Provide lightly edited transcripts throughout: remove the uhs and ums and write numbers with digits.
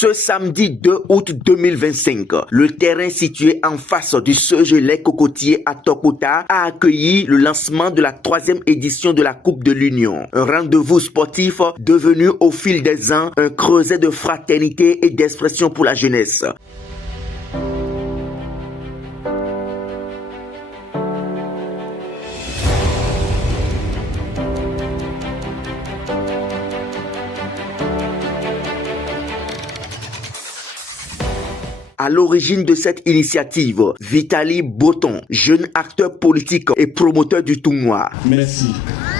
Ce samedi 2 août 2025, le terrain situé en face du Cegelec Cocotier à Tokota a accueilli le lancement de la 3e édition de la Coupe de l'Union. Un rendez-vous sportif devenu au fil des ans un creuset de fraternité et d'expression pour la jeunesse. À l'origine de cette initiative, Vitaly Boton, jeune acteur politique et promoteur du tournoi. Merci.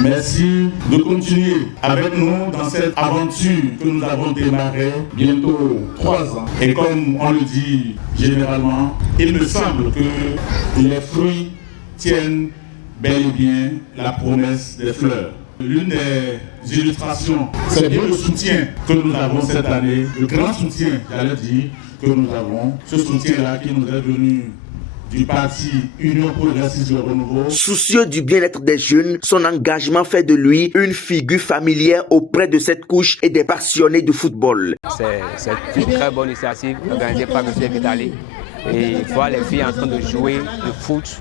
Merci de continuer avec nous dans cette aventure que nous avons démarrée bientôt 3 ans. Et comme on le dit généralement, il me semble que les fruits tiennent bel et bien la promesse des fleurs. L'une des illustrations, c'est bien le soutien que nous avons cette année, le grand soutien, j'allais dire, que nous avons, ce soutien-là qui nous est venu du parti Union Progressiste de Renouveau. Soucieux du bien-être des jeunes, son engagement fait de lui une figure familière auprès de cette couche et des passionnés de football. C'est une très bonne initiative organisée par M. Vitaly. Et voir les filles en train de jouer le foot,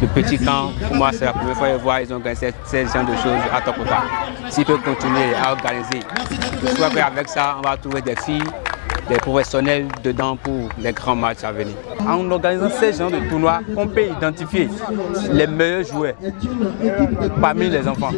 le petit camp, pour moi c'est la première fois que je vois ils ont organisé ce genre de choses à Tokota. S'ils peuvent continuer à organiser, je crois qu'avec ça, on va trouver des filles, des professionnels dedans pour les grands matchs à venir. En organisant ces genres de tournois, on peut identifier les meilleurs joueurs parmi les enfants.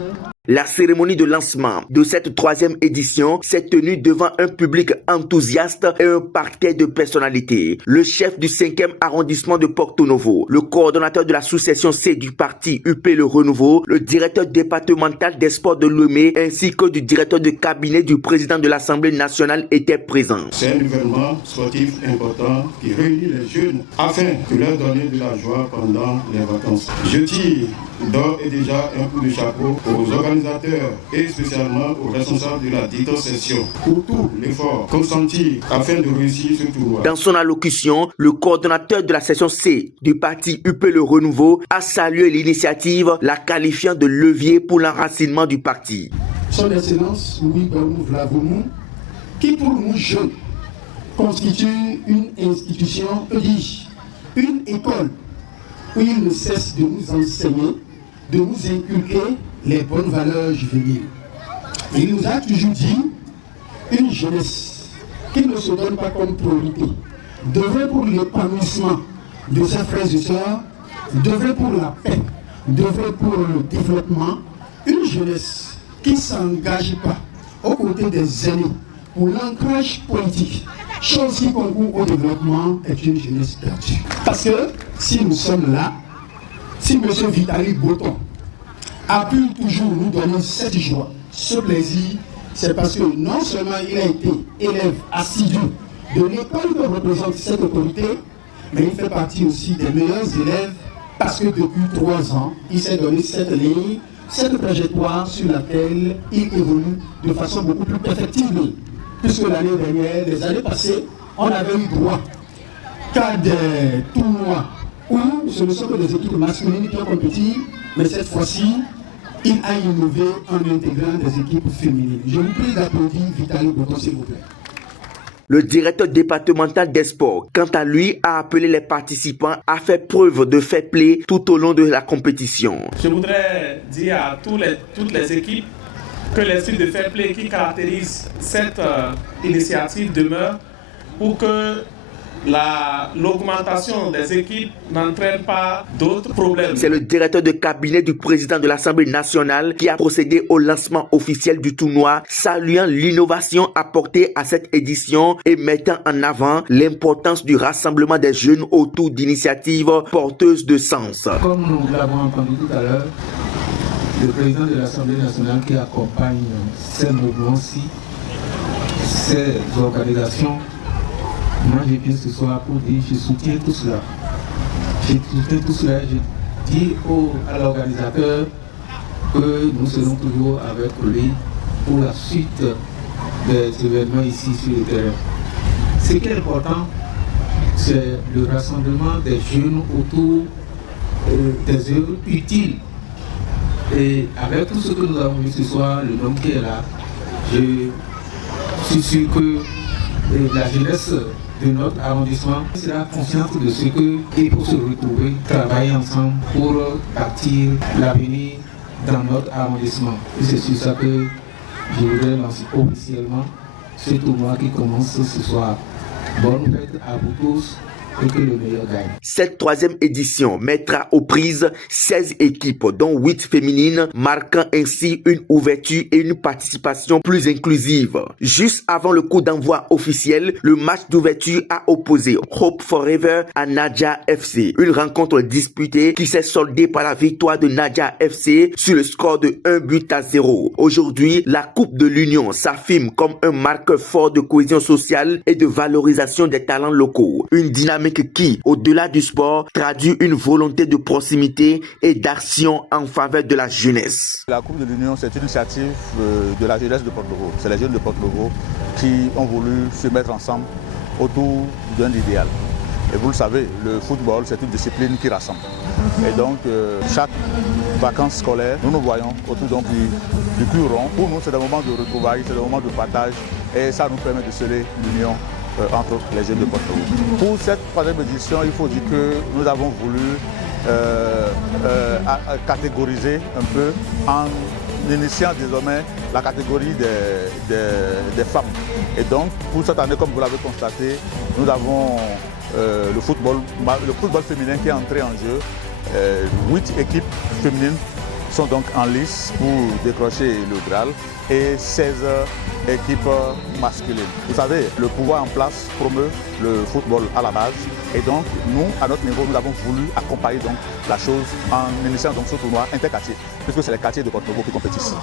La cérémonie de lancement de cette 3e édition s'est tenue devant un public enthousiaste et un parterre de personnalités. Le chef du 5e arrondissement de Porto Novo, le coordonnateur de la sous-section C du parti UP Le Renouveau, le directeur départemental des sports de Lomé ainsi que du directeur de cabinet du président de l'Assemblée nationale étaient présents. C'est un événement sportif important qui réunit les jeunes afin de leur donner de la joie pendant les vacances. Je tire d'ores et déjà un coup de chapeau aux organisateurs et spécialement aux responsables de la dite session pour tout l'effort consenti afin de réussir ce tournoi. Dans son allocution, le coordonnateur de la section C du parti UP Le Renouveau a salué l'initiative, la qualifiant de levier pour l'enracinement du parti. Son Excellence Louis Barou Vlavoumou, qui pour nous jeunes constitue une institution, une école où il ne cesse de nous enseigner, de nous inculquer les bonnes valeurs juvéniles. Il nous a toujours dit, une jeunesse qui ne se donne pas comme priorité, devrait pour l'épanouissement de ses frères et sœurs, devrait pour la paix, devrait pour le développement, une jeunesse qui ne s'engage pas aux côtés des aînés pour l'ancrage politique, chose qui concourt au développement, est une jeunesse perdue. Parce que si nous sommes là, si M. Vitaly Boton a pu toujours nous donner cette joie, ce plaisir, c'est parce que non seulement il a été élève assidu de l'école que représente cette autorité, mais il fait partie aussi des meilleurs élèves parce que depuis 3 ans, il s'est donné cette ligne, cette trajectoire sur laquelle il évolue de façon beaucoup plus perfectible. Puisque l'année dernière, les années passées, on avait eu droit qu'à des tournois où ce ne sont que des équipes masculines qui ont compétit, mais cette fois-ci, il a innové en intégrant des équipes féminines. Je vous prie d'applaudir Vitaly Boton, s'il vous plaît. Le directeur départemental des sports, quant à lui, a appelé les participants à faire preuve de fair play tout au long de la compétition. Je voudrais dire à toutes les équipes que l'esprit de fair play qui caractérise cette initiative demeure pour que l'augmentation des équipes n'entraîne pas d'autres problèmes. C'est le directeur de cabinet du président de l'Assemblée nationale qui a procédé au lancement officiel du tournoi, saluant l'innovation apportée à cette édition et mettant en avant l'importance du rassemblement des jeunes autour d'initiatives porteuses de sens. Comme nous l'avons entendu tout à l'heure, le président de l'Assemblée nationale qui accompagne ces mouvements-ci, ces organisations, moi je viens ce soir pour dire je soutiens tout cela. Je dis à l'organisateur que nous serons toujours avec lui pour la suite des événements ici sur le terrain. Ce qui est important, c'est le rassemblement des jeunes autour des œuvres utiles. Et avec tout ce que nous avons vu ce soir, le nom qui est là, je suis sûr que la jeunesse de notre arrondissement sera consciente de ce que, et pour se retrouver, travailler ensemble pour bâtir l'avenir dans notre arrondissement. Et c'est sur ça que je voudrais lancer officiellement ce tournoi qui commence ce soir. Bonne fête à vous tous. Et que le meilleur gagne. Cette troisième édition mettra aux prises 16 équipes, dont 8 féminines, marquant ainsi une ouverture et une participation plus inclusive. Juste avant le coup d'envoi officiel, le match d'ouverture a opposé Hope Forever à Nadia FC. Une rencontre disputée qui s'est soldée par la victoire de Nadia FC sur le score de 1-0. Aujourd'hui, la Coupe de l'Union s'affirme comme un marqueur fort de cohésion sociale et de valorisation des talents locaux. Une dynamique qui, au-delà du sport, traduit une volonté de proximité et d'action en faveur de la jeunesse. La Coupe de l'Union, c'est une initiative de la jeunesse de Porto-Novo. C'est les jeunes de Porto-Novo qui ont voulu se mettre ensemble autour d'un idéal. Et vous le savez, le football, c'est une discipline qui rassemble. Et donc, chaque vacances scolaires, nous nous voyons autour donc, du cul rond. Pour nous, c'est un moment de retrouvailles, c'est un moment de partage et ça nous permet de sceller l'union entre les jeunes de Porto-Novo. Pour cette troisième édition, il faut dire que nous avons voulu catégoriser un peu en initiant désormais la catégorie des femmes. Et donc, pour cette année, comme vous l'avez constaté, nous avons le football féminin qui est entré en jeu. 8 équipes féminines sont donc en lice pour décrocher le Graal et 16 équipes masculines. Vous savez, le pouvoir en place promeut le football à la base et donc nous, à notre niveau, nous avons voulu accompagner donc la chose en initiant donc ce tournoi interquartier puisque c'est les quartiers de Porto-Novo qui compétissent.